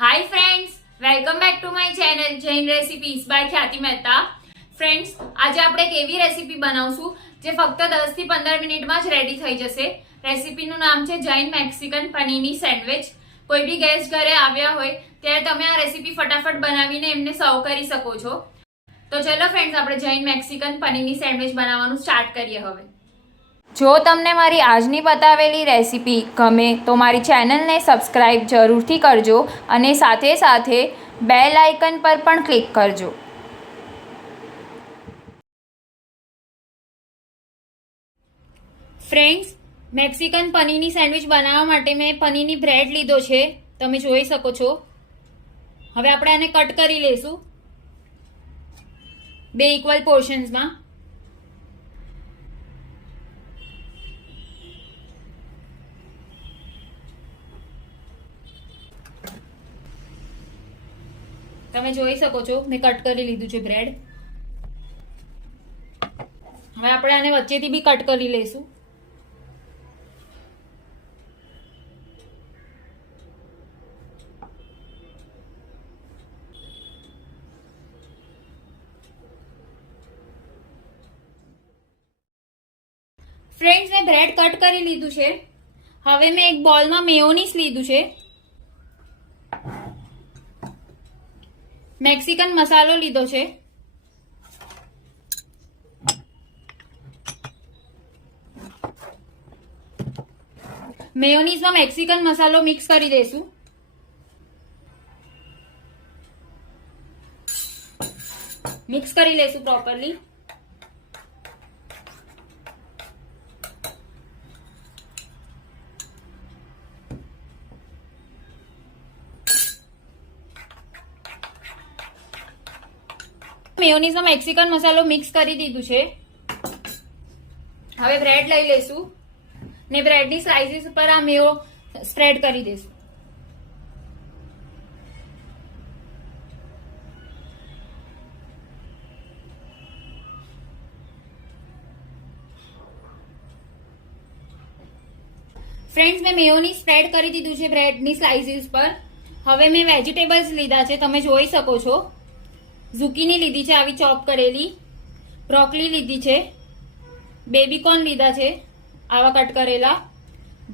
Hi friends, welcome back to my channel Jain recipes by Khyati Mehta. Friends, આજે આપણે એક એવી રેસીપી બનાવશું જે ફક્ત 10 થી 15 મિનિટમાં જ રેડી થઈ જશે। રેસીપીનું નામ છે જૈન મેક્સિકન પનીરની સેન્ડવિચ। કોઈ બી ગેસ્ટ ઘરે આવ્યા હોય ત્યારે તમે આ રેસીપી ફટાફટ બનાવીને એમને સર્વ કરી શકો છો। તો ચલો ફ્રેન્ડ્સ, આપણે જૈન મેક્સિકન પનીરની સેન્ડવિચ બનાવવાનું સ્ટાર્ટ કરીએ હવે। જો તમને મારી આજની બતાવેલી રેસીપી ગમે તો મારી ચેનલને સબસ્ક્રાઈબ જરૂરથી કરજો અને સાથે સાથે બેલ આઇકન પર પણ ક્લિક કરજો। ફ્રેન્ડ્સ, મેક્સિકન પનીરની સેન્ડવિચ બનાવવા માટે મેં પનીરની બ્રેડ લીધો છે, તમે જોઈ શકો છો। હવે આપણે આને કટ કરી લઈશું 2 ઇક્વલ પોર્શન્સમાં। તમે જોઈ શકો છો મેં કટ કરી લીધું છે બ્રેડ। હવે આપણે આને વચ્ચેથી બી કટ કરી લઈશું। ફ્રેન્ડ્સ, મેં બ્રેડ કટ કરી લીધું છે। હવે મેં એક બોલમાં મેયોનીઝ લીધું છે, મેક્સિકન મસાલો લીધો છે, મેયોનીઝમાં મેક્સિકન મસાલો મિક્સ કરી દઈશું। મિક્સ કરી લઈશું પ્રોપરલી। મેયોનીઝમાં મેક્સિકન મસાલો મિક્સ કરી દીધું છે। હવે બ્રેડ લઈ લઈશું ને બ્રેડની સ્લાઇસીસ ઉપર આ મેયો સ્પ્રેડ કરી દઈશું। ફ્રેન્ડ્સ, મેં મેયોની સ્પ્રેડ કરી દીધું છે બ્રેડની સ્લાઇસીસ પર। હવે મેં વેજીટેબલ્સ લીધા છે, તમે જોઈ શકો છો। ઝુકીની લીધી છે આવી ચોપ કરેલી, બ્રોકલી લીધી છે, બેબીકોર્ન લીધા છે આવા કટ કરેલા,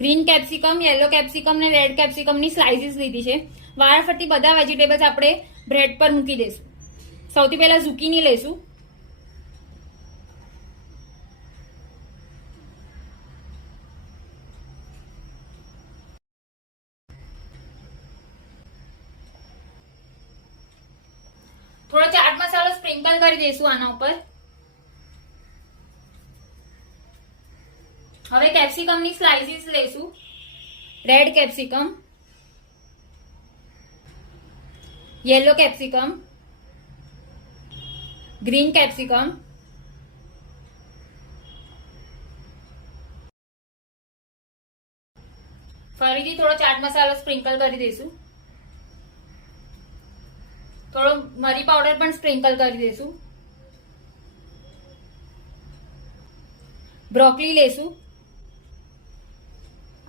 ગ્રીન કેપ્સિકમ, યેલો કેપ્સિકમ ને રેડ કેપ્સિકમની સ્લાઇસીસ લીધી છે। વારાફરતી બધા વેજીટેબલ્સ આપણે બ્રેડ પર મૂકી દઈશું। સૌથી પહેલા ઝુકીની લઈશું। થોડો ચાટ મસાલો સ્પ્રિંકલ કરી દઈશું આના ઉપર। હવે કેપ્સિકમની સ્લાઇસીસ લઈશું, red capsicum, yellow capsicum, green capsicum, ફરીથી થોડો ચાટ મસાલો સ્પ્રિંકલ કરી દઈશું। થોડો મરી પાવડર પણ સ્પ્રિંકલ કરી દઈશું। બ્રોકલી લેશું।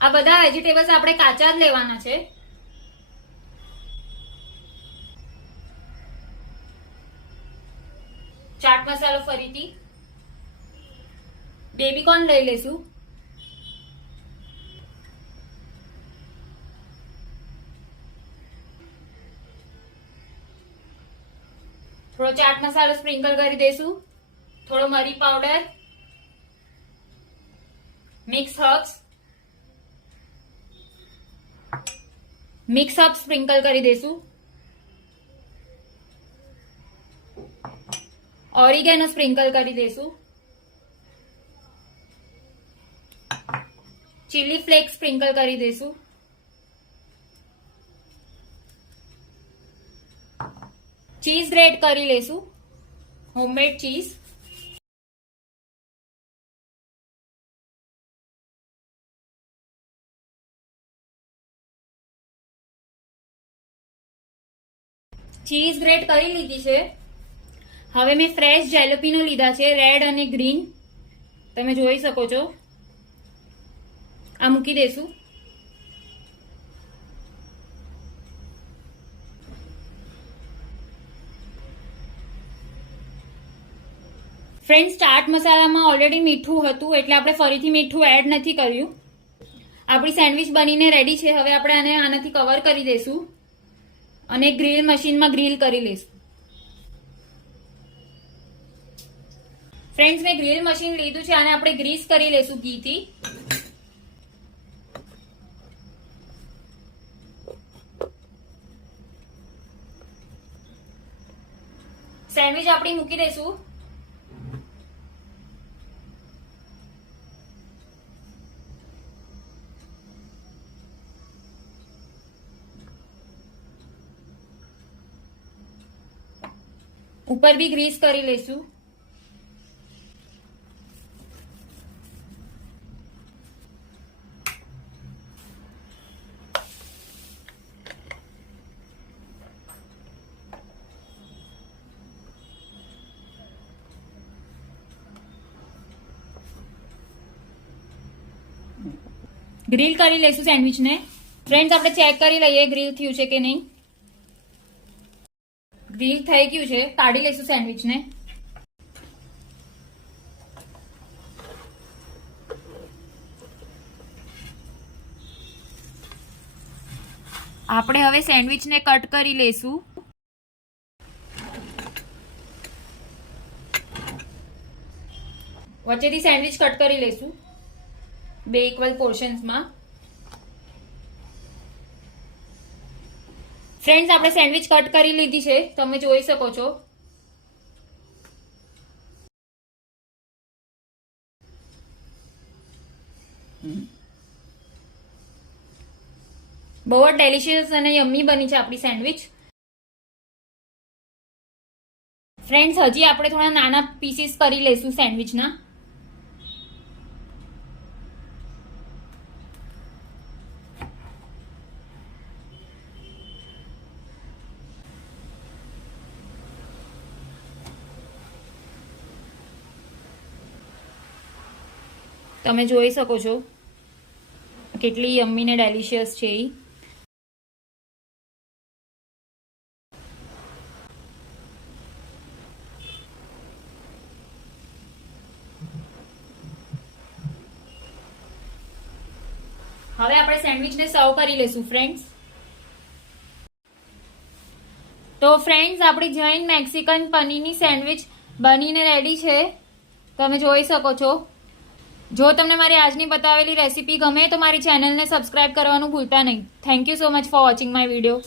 આ બધા વેજીટેબલ્સ આપણે કાચા જ લેવાના છે। ચાટ મસાલો ફરીથી, બેબીકોર્ન લઈ લેશું, થોડો ચાટ મસાલો સ્પ્રિંકલ કરી દઈશું, થોડો મરી પાવડર, મિક્સ હર્બ સ્પ્રિંકલ કરી દઈશું, ઓરિગેનો સ્પ્રિંકલ કરી દઈશું, ચીલી ફ્લેક્સ સ્પ્રિંકલ કરી દઈશું, ચીઝ ગ્રેટ કરી લેશું, હોમમેડ ચીઝ, ચીઝ ગ્રેટ કરી લીધી છે। હવે મેં ફ્રેશ જેલેપિનો લીધા છે, રેડ અને ગ્રીન, તમે જોઈ શકો છો। આ મૂકી દેશું। ફ્રેન્ડ્સ, ચાટ મસાલામાં ઓલરેડી મીઠું હતું એટલે આપણે ફરીથી મીઠું એડ નથી કર્યું. આપણી સેન્ડવિચ બનીને રેડી છે. હવે આપણે આને આનાથી કવર કરી દઈશું અને ગ્રીલ મશીનમાં ગ્રીલ કરી લઈશું. ફ્રેન્ડ્સ, મેં ગ્રીલ મશીન લીધું છે અને આપણે ગ્રીસ કરી લઈશું ઘીથી. સેન્ડવિચ આપણી મૂકી દઈશું. ઉપર બી ગ્રીસ કરી લઈશું. ગ્રીલ કરી લઈશું સેન્ડવિચને. ફ્રેન્ડ્સ, આપણે ચેક કરી લઈએ ગ્રીલ થયું છે કે નહીં. ગ્રીલ થઈ ગયું છે. કાઢી લઈશું સેન્ડવિચને. આપણે હવે સેન્ડવિચને કટ કરી લઈશું. વચ્ચેથી સેન્ડવિચ કટ કરી લઈશું 2 ઇક્વલ પોર્શન્સમાં. ફ્રેન્ડ્સ, આપણે સેન્ડવિચ કટ કરી લીધી છે, તમે જોઈ શકો છો. બહુ જ ડેલિશિયસ અને યમ્મી બની છે આપણી સેન્ડવિચ. ફ્રેન્ડ્સ, હજી આપણે થોડા નાના પીસીસ કરી લઈશું સેન્ડવિચના. તમે જોઈ શકો છો કેટલી યમ્મી ને ડેલિશિયસ છે એ. હવે આપણે સેન્ડવિચને સર્વ કરી લઈશું ફ્રેન્ડ્સ. તો ફ્રેન્ડ્સ, આપણી જૈન મેક્સિકન પનીરની સેન્ડવિચ બનીને રેડી છે, તમે જોઈ શકો છો. જો તમને મારી આજની બતાવેલી રેસીપી ગમે તો મારી ચેનલને સબસ્ક્રાઇબ કરવાનું ભૂલતા નહીં. Thank you so much for watching my video.